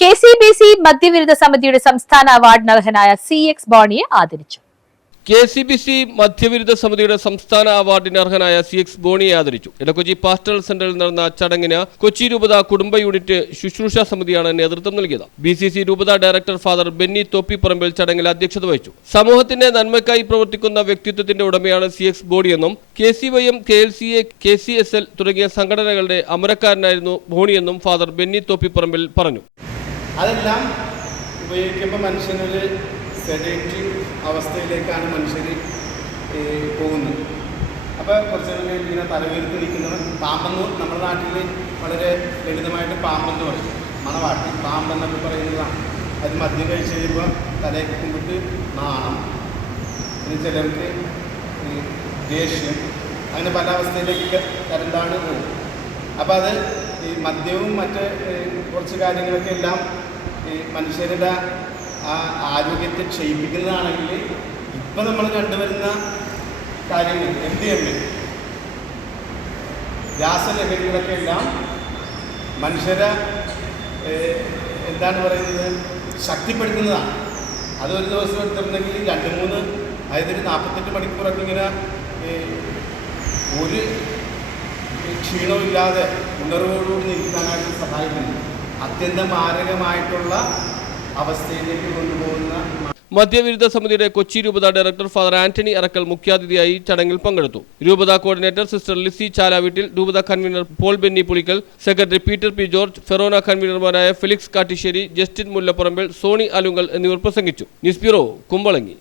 KCBC മദ്യവിരുദ്ധ സമിതിയുടെ സംസ്ഥാന അവാർഡിന് അർഹനായ CX ബോണിയെ ആദരിച്ചു. KCBC മദ്യവിരുദ്ധ സമിതിയുടെ സംസ്ഥാന അവാർഡിന് അർഹനായ CX ബോണിയെ ആദരിച്ചു. ഇടക്കൊച്ചി പാസ്റ്ററൽ സെന്ററിൽ നടന്ന ചടങ്ങിന് കൊച്ചി രൂപത കുടുംബ യൂണിറ്റ് ശുശ്രൂഷ സമിതിയാണ് നേതൃത്വം നൽകിയത്. BCC രൂപത ഡയറക്ടർ ഫാദർ ബെന്നി തോപ്പിപ്പറമ്പിൽ ചടങ്ങിൽ അധ്യക്ഷത വഹിച്ചു. സമൂഹത്തിന്റെ നന്മയ്ക്കായി പ്രവർത്തിക്കുന്ന വ്യക്തിത്വത്തിന്റെ ഉടമയാണ് CX ബോണിയെന്നും KCYM, KLCA, KCSL തുടങ്ങിയ സംഘടനകളുടെ അമരക്കാരനായിരുന്നു ബോണിയെന്നും ഫാദർ ബെന്നി തോപ്പിപ്പറമ്പിൽ പറഞ്ഞു. അതെല്ലാം ഉപയോഗിക്കുമ്പോൾ മനുഷ്യനൊരു സെഡേറ്റീവ് അവസ്ഥയിലേക്കാണ് മനുഷ്യർ പോകുന്നത്. അപ്പോൾ കുറച്ച് ഇങ്ങനെ തലവേർത്ത് നിൽക്കുന്നവൻ പാമ്പെന്ന് നമ്മുടെ നാട്ടിൽ വളരെ ലളിതമായിട്ട് പാമ്പെന്ന് പറയും. മണവാട്ടി പാമ്പെന്നൊക്കെ പറയുന്നതാണ്. അത് മദ്യം കഴിച്ച് കഴിയുമ്പോൾ തലയൊക്കെ കുമ്പിട്ട് നാണം, പിന്നെ ചിലർക്ക് ദേഷ്യം, അങ്ങനെ പല അവസ്ഥയിലേക്കൊക്കെ തരണ്ടാണ് പോകും. അപ്പോൾ അത് ഈ മദ്യവും മറ്റ് കുറച്ച് കാര്യങ്ങളൊക്കെ എല്ലാം ഈ മനുഷ്യരുടെ ആ ആരോഗ്യത്തെ ക്ഷയിപ്പിക്കുന്നതാണെങ്കിൽ ഇപ്പം നമ്മൾ കണ്ടുവരുന്ന കാര്യങ്ങൾ MDMA, രാസലഹരികളൊക്കെ എല്ലാം മനുഷ്യരെ എന്താണ് പറയുന്നത് ശക്തിപ്പെടുത്തുന്നതാണ്. അതൊരു ദിവസം എടുത്തിട്ടുണ്ടെങ്കിൽ 2-3 അതായത് ഒരു 48 മണിക്കൂറൊക്കെ ഇങ്ങനെ ഒരു ക്ഷീണമില്ലാതെ ഉണർവോടുകൂടി നിൽക്കാനായിട്ട് സഹായിക്കുന്നു. അത്യന്തം മാരകമായിട്ടുള്ള അവസ്ഥയിലേക്ക് കൊണ്ടുപോകുന്ന മദ്യവിരുദ്ധ സമിതിയുടെ കൊച്ചി രൂപത ഡയറക്ടർ ഫാദർ ആന്റണി അറക്കൽ മുഖ്യാതിഥിയായി ചടങ്ങിൽ പങ്കെടുത്തു. രൂപത കോർഡിനേറ്റർ സിസ്റ്റർ ലിസി ചാലാവീട്ടിൽ, രൂപത convener Paul Benny Pulickal, secretary Peter P George, ഫെറോന കൺവീനർമാരായ Felix Kattissery, Justin Mullapparambil, Sony Alunkal എന്നിവർ പ്രസംഗിച്ചു. News bureau, Kumbalangi.